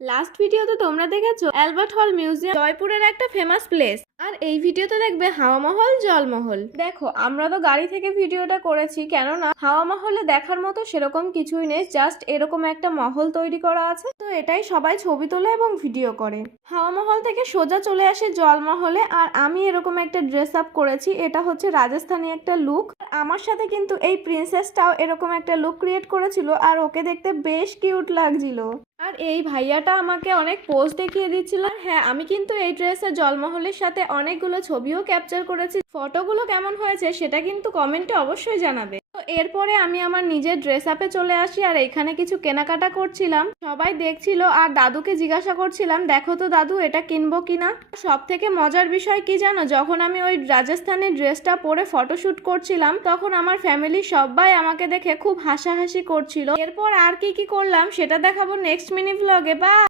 Last ভিডিওতে তোমরা দেখেছো অ্যালবার্ট হল মিউজিয়াম জয়পুরের একটা ফেমাস প্লেস, আর এই ভিডিওতে দেখবে হাওয়া মহল জলমহল। দেখো আমরা তো গাড়ি থেকে ভিডিওটা করেছি, কেননা হাওয়া মহলে দেখার মতো সেরকম কিছুই নেই, জাস্ট এরকম একটা মহল তৈরি করা আছে, তো এটাই সবাই ছবি তোলে এবং ভিডিও করে। হাওয়া মহল থেকে সোজা চলে আসে জলমহলে, আর আমি এরকম একটা ড্রেস আপ করেছি, এটা হচ্ছে রাজস্থানী একটা লুক। আমার সাথে কিন্তু এই প্রিন্সেসটাও এরকম একটা লুক ক্রিয়েট করেছিল, আর ওকে দেখতে বেশ কিউট লাগছিল। আর এই ভাইয়াটা আমাকে অনেক পোজ দেখিয়ে দিচ্ছিল। হ্যাঁ, আমি কিন্তু এই ড্রেসে জলমহলের সাথে অনেকগুলো ছবিও ক্যাপচার করেছি। ফটোগুলো কেমন হয়েছে সেটা কিন্তু কমেন্টে অবশ্যই জানাবে। তো এরপরে আমি আমার নিজের ড্রেস আপে চলে আসি, আর এখানে কিছু কেনাকাটা করছিলাম, সবাই দেখছিল আর দাদুকে জিজ্ঞাসা করছিলাম, দেখো তো দাদু এটা কিনবো কিনা। সব থেকে মজার বিষয় কি জানো, যখন আমি ওই রাজস্থানের ড্রেসটা পরে ফটোশুট করছিলাম, তখন আমার ফ্যামিলির সবাই আমাকে দেখে খুব হাসাহাসি করছিল। এরপর আর কি কি করলাম সেটা দেখাবো নেক্সট মিনি ব্লগে। বা